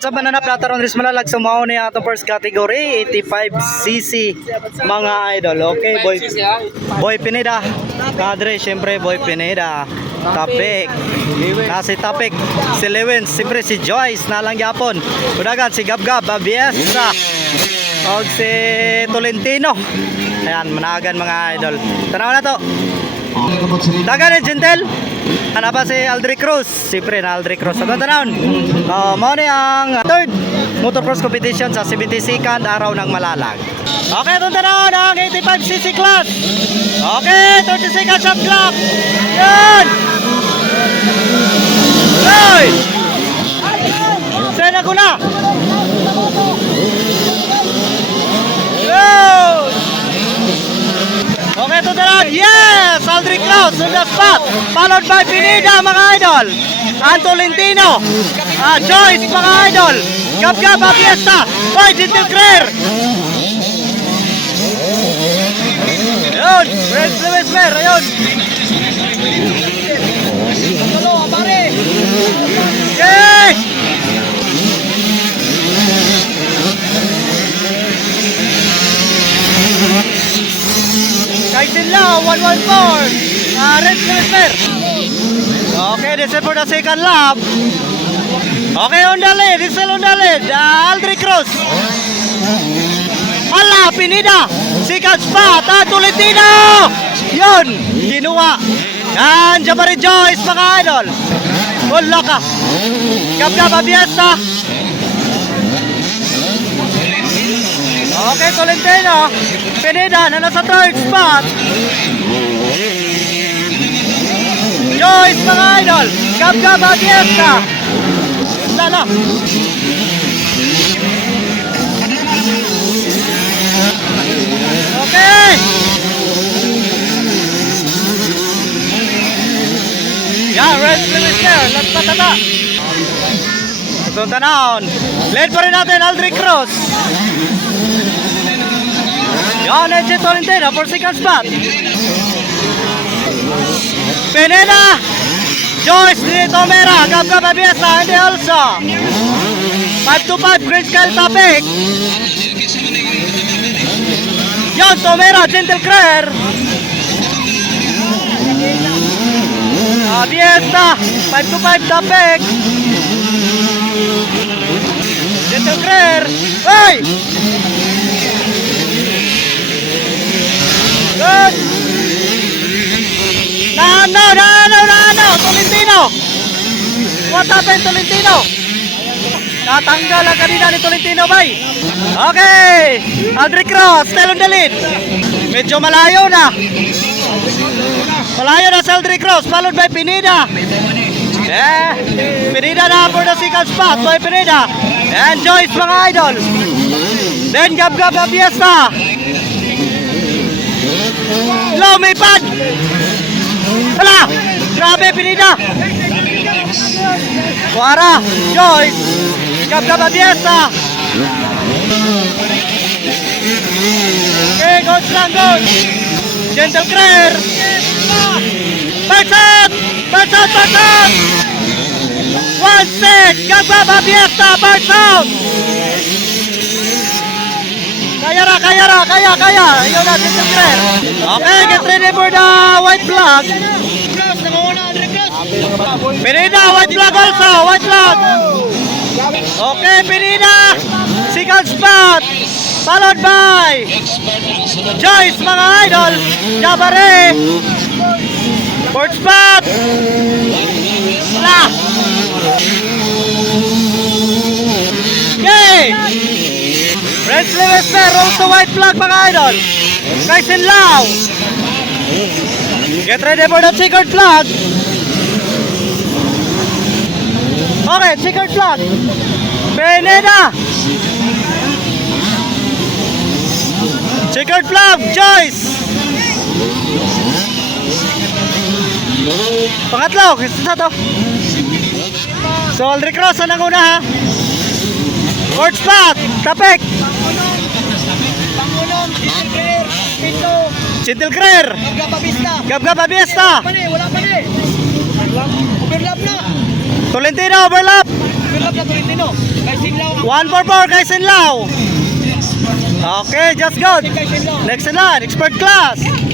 Sa banana plataron ris malalag sumaw ni atong first category 85cc mga idol. Okay, Boy Pineda. Kadre syempre Boy Pineda. Tapik. Kasi Tapik si Lewin, siyempre si Joyce nalang yapon. Kudagan si Gabgab Abiesa. Og si Tolentino. Ayan, managan mga idol. Tanaw na to. Dagan ni Gentel. Ano ba si Aldrich Cruz? Siyempre na Aldrich Cruz. Sa tanawon, mao ni ang third motocross competition sa 72nd araw ng Malalag. Okay, itong tanawon ang 85cc class. Okay, 30 seconds shot clock. Yan! Hey! Sena ko na! Okay, ito na. Yes! Aldrich Cruz on the spot. Followed by Pineda, mga idol. Tolentino. Joyce, mga idol. Gabgab Abiesa. Boy, Gentil Claire. Ayun. Red Lewis Mer. Ayun. Okay! Kaisin Lao, 114. Red Cleaser. Okay, this is for the second lap. Okay, on the lead. This is on the lead. Aldrich Cruz. Ala, Pineda. Second spot. Tolentino. Yun. Kinuha. Yan, Jabari Joyce, mga idol. Wala ka. Gabgab Abiesa. Okay, Tolentino. Pineda na nasa third spot. Joyce, mga idol. Gabgab Abiesa. Lala. Okay. Yeah, Red Lewis there. Let's patata. Itong tanawon. Lead pa rin natin Aldrich Cruz. Yan, Edge Tolentino for second spot. Pineda. Joyce Tomera. Gabgab Abiesa. And they also 525 Green Scale Tapik. Yan, Tomera. Gentil Claire. Abiesa. 525 Tapik. Gentil Claire. Hey! Good. No. Tolentino. What happened, Tolentino? Natanggal ang kanina ni Tolentino, bay. Okay. Aldrich Cruz, still on the lead. Medyo malayo na. Malayo na sa Aldrich Cruz, followed by Pineda. Yeah. Pineda na for the second spot. Boy Pineda. And Joyce, mga idol. Then Gabgab Abiesa. Low, may pad. Hala. Grabe, Pineda. Kuara. Joyce. Gabgab Abiesa. Okay, goes lang, goes. Gentil Claire. Back out. One set. Gabgab Abiesa. Back out. Kaya. Ayun na, Gentil Claire. Okay, get ready for the white flag. Pineda, white flag also. White flag. Okay, Pineda. Second spot. Followed by Joyce, mga idol. Jabari. Fourth spot. Wala. Okay. Red Lewis there, also white flag, mga idol. Kaisin Lao. Get ready for the checkered flag. Okay, checkered flag. Pineda. Checkered flag, Joyce. Pangatlo, isa to. So, Aldrich Cruz ang nanguna, ha. Fourth spot, Tapik. Gentil Claire. Gabgab Abiesa. Wala pa ni. Overlap na. Tolentino, overlap. Overlap na Tolentino. 144 kay Sinlaw. Okay, just good. Next na, expert class.